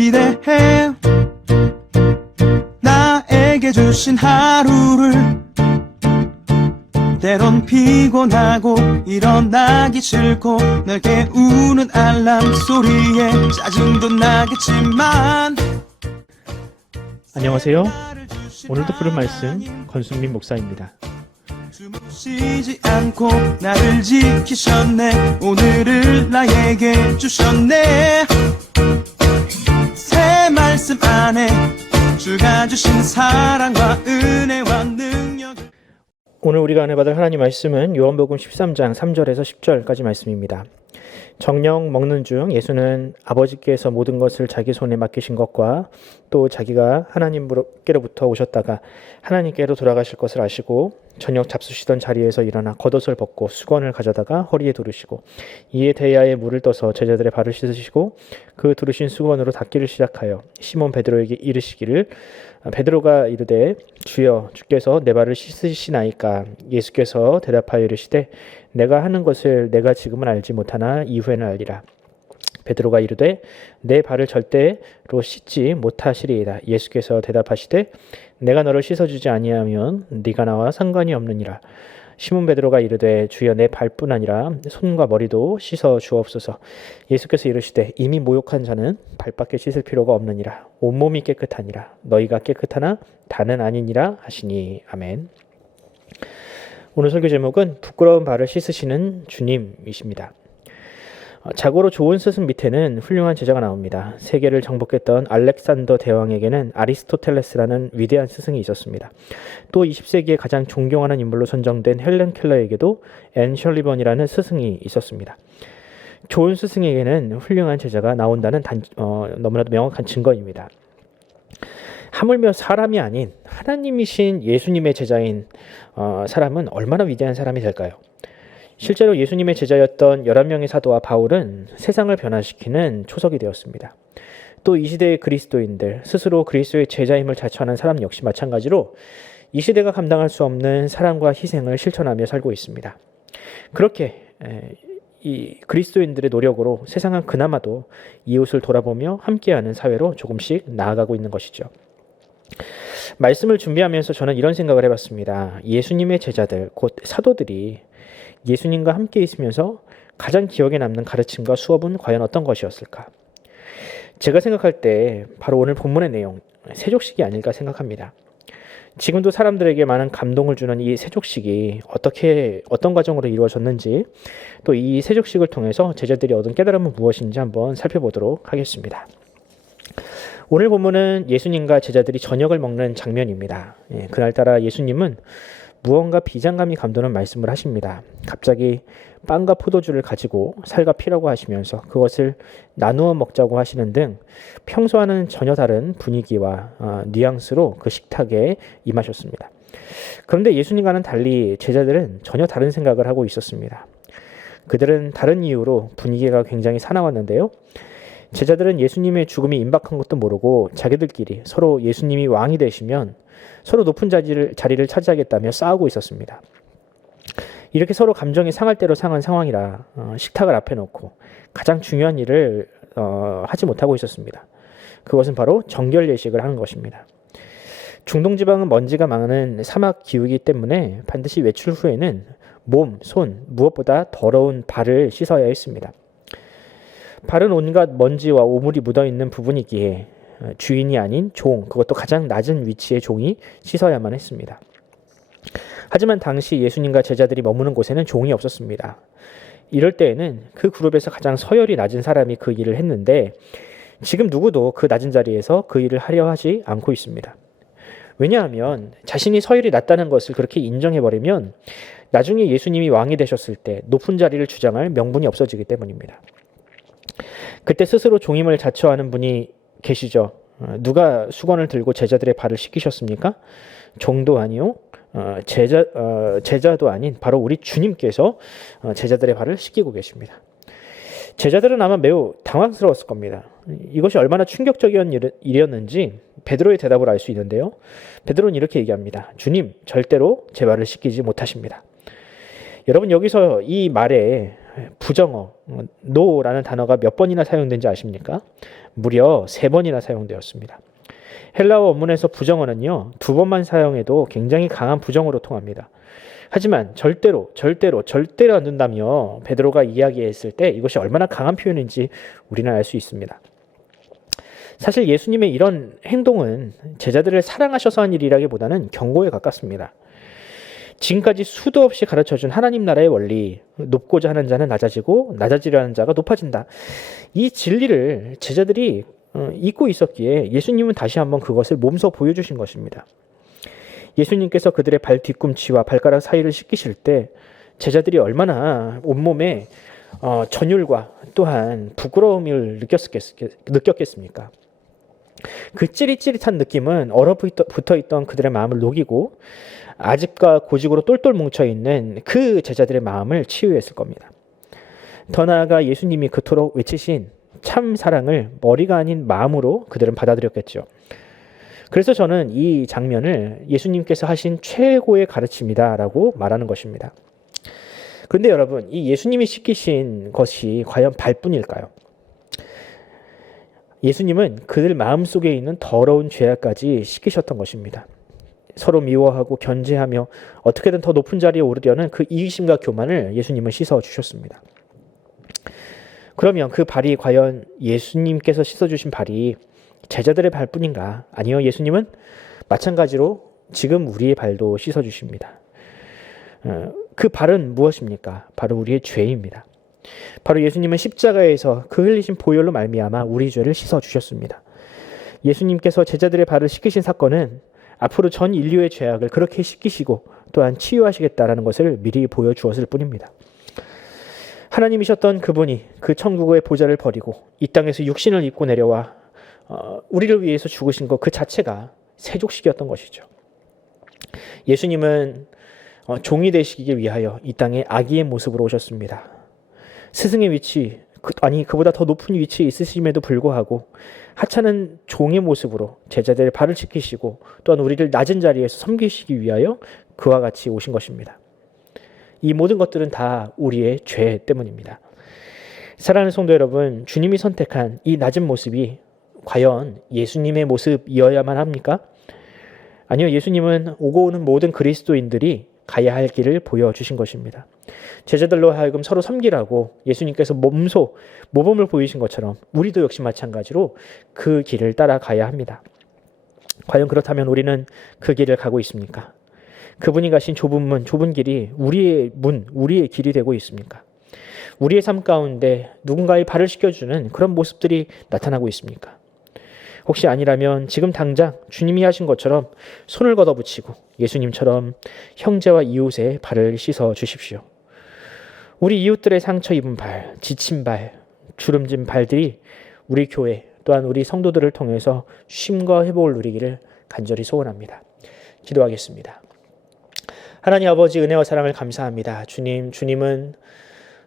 기대해 나에게 주신 하루를 때론 피곤하고 일어나기 싫고 널 깨우는 알람 소리에 짜증도 나겠지만 안녕하세요. 오늘도 부른 말씀 권순민 목사입니다. 쉬지 않고 나를 지키셨네. 오늘을 나에게 주셨네. 새 말씀 안에 주가 주신 사랑과 은혜와 능력. 오늘 우리가 은혜 받을 하나님 말씀은 요한복음 13장 3절에서 10절까지 말씀입니다. 정령 먹는 중 예수는 아버지께서 모든 것을 자기 손에 맡기신 것과 또 자기가 하나님께로부터 오셨다가 하나님께로 돌아가실 것을 아시고 저녁 잡수시던 자리에서 일어나 겉옷을 벗고 수건을 가져다가 허리에 두르시고 이에 대야에 물을 떠서 제자들의 발을 씻으시고 그 두르신 수건으로 닦기를 시작하여 시몬 베드로에게 이르시기를 베드로가 이르되 주여 주께서 내 발을 씻으시나이까. 예수께서 대답하여 이르시되 내가 하는 것을 내가 지금은 알지 못하나 이후에는 알리라. 베드로가 이르되 내 발을 절대로 씻지 못하시리이다. 예수께서 대답하시되 내가 너를 씻어주지 아니하면 네가 나와 상관이 없느니라. 시몬 베드로가 이르되 주여 내 발뿐 아니라 손과 머리도 씻어 주옵소서. 예수께서 이르시되 이미 모욕한 자는 발밖에 씻을 필요가 없느니라. 온몸이 깨끗하니라. 너희가 깨끗하나 다는 아니니라 하시니. 아멘. 오늘 설교 제목은 부끄러운 발을 씻으시는 주님이십니다. 자고로 좋은 스승 밑에는 훌륭한 제자가 나옵니다. 세계를 정복했던 알렉산더 대왕에게는 아리스토텔레스라는 위대한 스승이 있었습니다. 또 20세기에 가장 존경하는 인물로 선정된 헬렌 켈러에게도 앤 셜리번이라는 스승이 있었습니다. 좋은 스승에게는 훌륭한 제자가 나온다는 너무나도 명확한 증거입니다. 하물며 사람이 아닌 하나님이신 예수님의 제자인 사람은 얼마나 위대한 사람이 될까요? 실제로 예수님의 제자였던 11명의 사도와 바울은 세상을 변화시키는 초석이 되었습니다. 또 이 시대의 그리스도인들, 스스로 그리스도의 제자임을 자처하는 사람 역시 마찬가지로 이 시대가 감당할 수 없는 사랑과 희생을 실천하며 살고 있습니다. 그렇게 이 그리스도인들의 노력으로 세상은 그나마도 이웃을 돌아보며 함께하는 사회로 조금씩 나아가고 있는 것이죠. 말씀을 준비하면서 저는 이런 생각을 해봤습니다. 예수님의 제자들, 곧 사도들이 예수님과 함께 있으면서 가장 기억에 남는 가르침과 수업은 과연 어떤 것이었을까? 제가 생각할 때 바로 오늘 본문의 내용, 세족식이 아닐까 생각합니다. 지금도 사람들에게 많은 감동을 주는 이 세족식이 어떤 과정으로 이루어졌는지, 또 이 세족식을 통해서 제자들이 얻은 깨달음은 무엇인지 한번 살펴보도록 하겠습니다. 오늘 본문은 예수님과 제자들이 저녁을 먹는 장면입니다. 그날따라 예수님은 무언가 비장감이 감도는 말씀을 하십니다. 갑자기 빵과 포도주를 가지고 살과 피라고 하시면서 그것을 나누어 먹자고 하시는 등 평소와는 전혀 다른 분위기와 뉘앙스로 그 식탁에 임하셨습니다. 그런데 예수님과는 달리 제자들은 전혀 다른 생각을 하고 있었습니다. 그들은 다른 이유로 분위기가 굉장히 사나웠는데요. 제자들은 예수님의 죽음이 임박한 것도 모르고 자기들끼리 서로 예수님이 왕이 되시면 서로 높은 자리를 차지하겠다며 싸우고 있었습니다. 이렇게 서로 감정이 상할 대로 상한 상황이라 식탁을 앞에 놓고 가장 중요한 일을 하지 못하고 있었습니다. 그것은 바로 정결 예식을 하는 것입니다. 중동 지방은 먼지가 많은 사막 기후이기 때문에 반드시 외출 후에는 몸, 손, 무엇보다 더러운 발을 씻어야 했습니다. 발은 온갖 먼지와 오물이 묻어있는 부분이기에 주인이 아닌 종, 그것도 가장 낮은 위치의 종이 씻어야만 했습니다. 하지만 당시 예수님과 제자들이 머무는 곳에는 종이 없었습니다. 이럴 때에는 그 그룹에서 가장 서열이 낮은 사람이 그 일을 했는데 지금 누구도 그 낮은 자리에서 그 일을 하려 하지 않고 있습니다. 왜냐하면 자신이 서열이 낮다는 것을 그렇게 인정해버리면 나중에 예수님이 왕이 되셨을 때 높은 자리를 주장할 명분이 없어지기 때문입니다. 그때 스스로 종임을 자처하는 분이 계시죠. 누가 수건을 들고 제자들의 발을 씻기셨습니까? 종도 아니요, 제자도 아닌 바로 우리 주님께서 제자들의 발을 씻기고 계십니다. 제자들은 아마 매우 당황스러웠을 겁니다. 이것이 얼마나 충격적인 일이었는지 베드로의 대답을 알 수 있는데요. 베드로는 이렇게 얘기합니다. 주님, 절대로 제 발을 씻기지 못하십니다. 여러분, 여기서 이 말에 부정어 no라는 단어가 몇 번이나 사용된지 아십니까? 무려 3번이나 사용되었습니다. 헬라어 원문에서 부정어는요, 2번만 사용해도 굉장히 강한 부정어로 통합니다. 하지만 절대로 안 된다며 베드로가 이야기했을 때 이것이 얼마나 강한 표현인지 우리는 알 수 있습니다. 사실 예수님의 이런 행동은 제자들을 사랑하셔서 한 일이라기보다는 경고에 가깝습니다. 지금까지 수도 없이 가르쳐준 하나님 나라의 원리, 높고자 하는 자는 낮아지고 낮아지려 하는 자가 높아진다. 이 진리를 제자들이 잊고 있었기에 예수님은 다시 한번 그것을 몸소 보여주신 것입니다. 예수님께서 그들의 발 뒤꿈치와 발가락 사이를 씻기실 때 제자들이 얼마나 온몸에 전율과 또한 부끄러움을 느꼈겠습니까? 그 찌릿찌릿한 느낌은 얼어붙어 있던 그들의 마음을 녹이고 아집과 고집으로 똘똘 뭉쳐있는 그 제자들의 마음을 치유했을 겁니다. 더 나아가 예수님이 그토록 외치신 참 사랑을 머리가 아닌 마음으로 그들은 받아들였겠죠. 그래서 저는 이 장면을 예수님께서 하신 최고의 가르침이다라고 말하는 것입니다. 그런데 여러분, 이 예수님이 시키신 것이 과연 발뿐일까요? 예수님은 그들 마음속에 있는 더러운 죄악까지 시키셨던 것입니다. 서로 미워하고 견제하며 어떻게든 더 높은 자리에 오르려는 그 이기심과 교만을 예수님은 씻어주셨습니다. 그러면 그 발이 과연 예수님께서 씻어주신 발이 제자들의 발뿐인가? 아니요, 예수님은 마찬가지로 지금 우리의 발도 씻어주십니다. 그 발은 무엇입니까? 바로 우리의 죄입니다. 바로 예수님은 십자가에서 그 흘리신 보혈로 말미암아 우리 죄를 씻어주셨습니다. 예수님께서 제자들의 발을 씻기신 사건은 앞으로 전 인류의 죄악을 그렇게 씻기시고 또한 치유하시겠다라는 것을 미리 보여주었을 뿐입니다. 하나님이셨던 그분이 그 천국의 보좌를 버리고 이 땅에서 육신을 입고 내려와 우리를 위해서 죽으신 것 그 자체가 세족식이었던 것이죠. 예수님은 종이 되시기 위하여 이 땅에 아기의 모습으로 오셨습니다. 스승의 위치, 그보다 더 높은 위치에 있으심에도 불구하고 하찮은 종의 모습으로 제자들의 발을 씻기시고 또한 우리를 낮은 자리에서 섬기시기 위하여 그와 같이 오신 것입니다. 이 모든 것들은 다 우리의 죄 때문입니다. 사랑하는 성도 여러분, 주님이 선택한 이 낮은 모습이 과연 예수님의 모습이어야만 합니까? 아니요, 예수님은 오고 오는 모든 그리스도인들이 가야 할 길을 보여주신 것입니다. 제자들로 하여금 서로 섬기라고 예수님께서 몸소 모범을 보이신 것처럼 우리도 역시 마찬가지로 그 길을 따라가야 합니다. 과연 그렇다면 우리는 그 길을 가고 있습니까? 그분이 가신 좁은 문, 좁은 길이 우리의 문, 우리의 길이 되고 있습니까? 우리의 삶 가운데 누군가의 발을 씻겨주는 그런 모습들이 나타나고 있습니까? 혹시 아니라면 지금 당장 주님이 하신 것처럼 손을 걷어붙이고 예수님처럼 형제와 이웃의 발을 씻어 주십시오. 우리 이웃들의 상처 입은 발, 지친 발, 주름진 발들이 우리 교회 또한 우리 성도들을 통해서 쉼과 회복을 누리기를 간절히 소원합니다. 기도하겠습니다. 하나님 아버지, 은혜와 사랑을 감사합니다. 주님은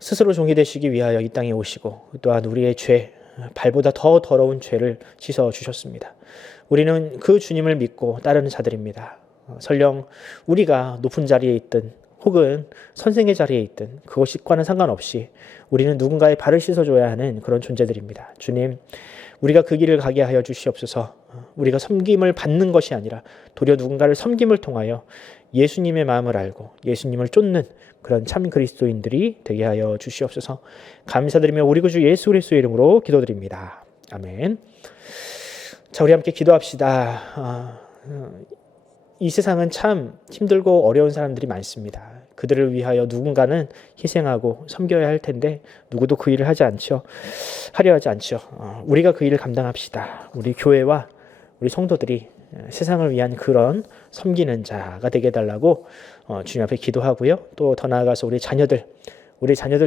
스스로 종이 되시기 위하여 이 땅에 오시고 또한 우리의 죄, 발보다 더 더러운 죄를 씻어 주셨습니다. 우리는 그 주님을 믿고 따르는 자들입니다. 설령 우리가 높은 자리에 있든 혹은 선생의 자리에 있든 그것과는 상관없이 우리는 누군가의 발을 씻어줘야 하는 그런 존재들입니다. 주님, 우리가 그 길을 가게 하여 주시옵소서. 우리가 섬김을 받는 것이 아니라 도리어 누군가를 섬김을 통하여 예수님의 마음을 알고 예수님을 쫓는 그런 참 그리스도인들이 되게 하여 주시옵소서. 감사드리며 우리 구주 예수 그리스도의 이름으로 기도드립니다. 아멘. 자, 우리 함께 기도합시다. 이 세상은 참 힘들고 어려운 사람들이 많습니다. 그들을 위하여 누군가는 희생하고 섬겨야 할 텐데 누구도 그 일을 하려 하지 않죠. 우리가 그 일을 감당합시다. 우리 교회와 우리 성도들이 세상을 위한 그런 섬기는 자가 되게 해달라고 주님 앞에 기도하고요. 또 더 나아가서 우리 자녀들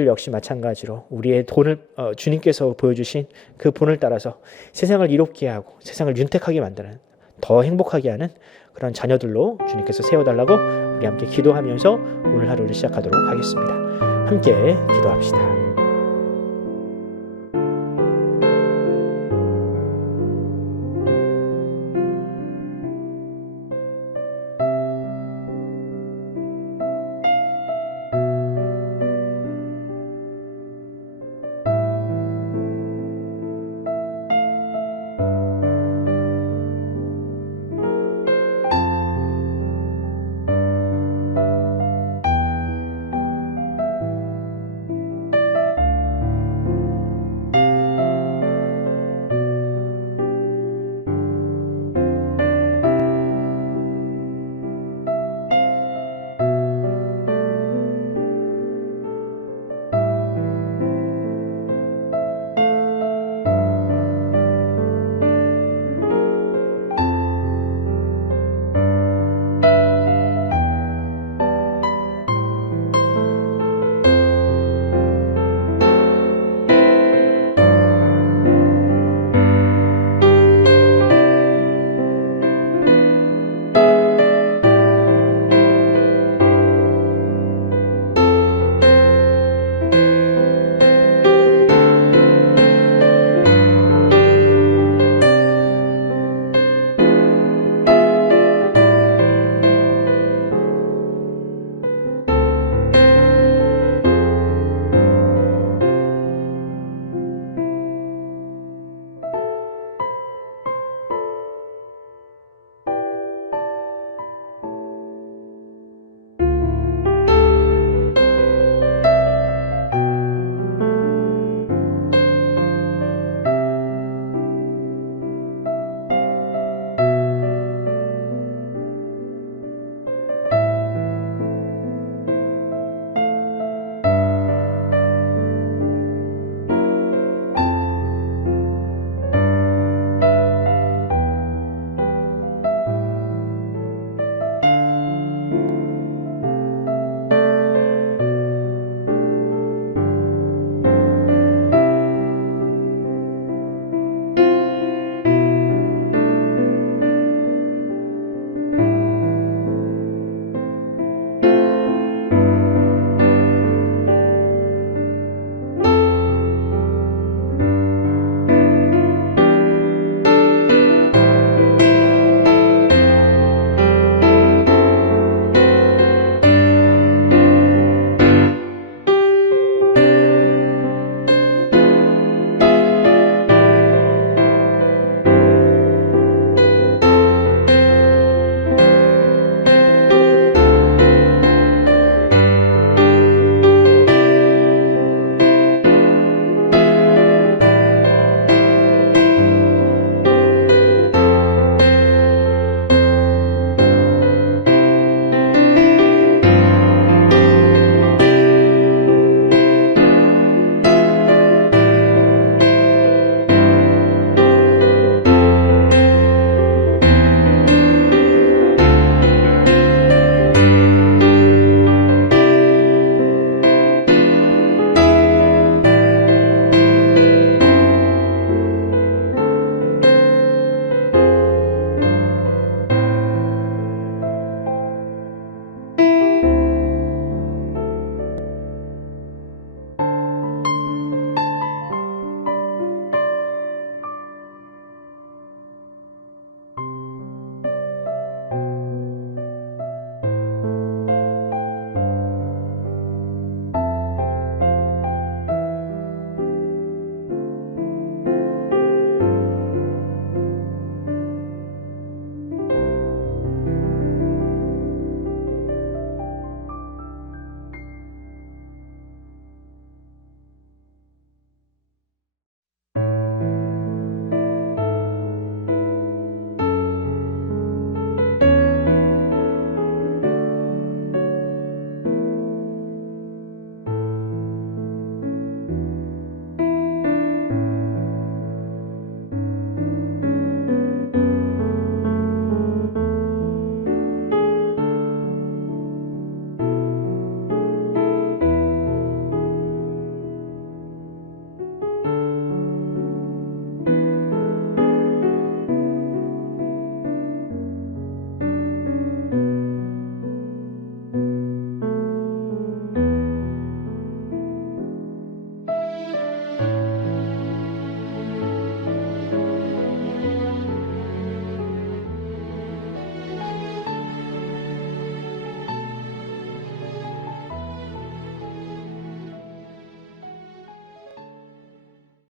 역시 마찬가지로 우리의 돈을 주님께서 보여주신 그 본을 따라서 세상을 이롭게 하고 세상을 윤택하게 만드는, 더 행복하게 하는 그런 자녀들로 주님께서 세워달라고 우리 함께 기도하면서 오늘 하루를 시작하도록 하겠습니다. 함께 기도합시다.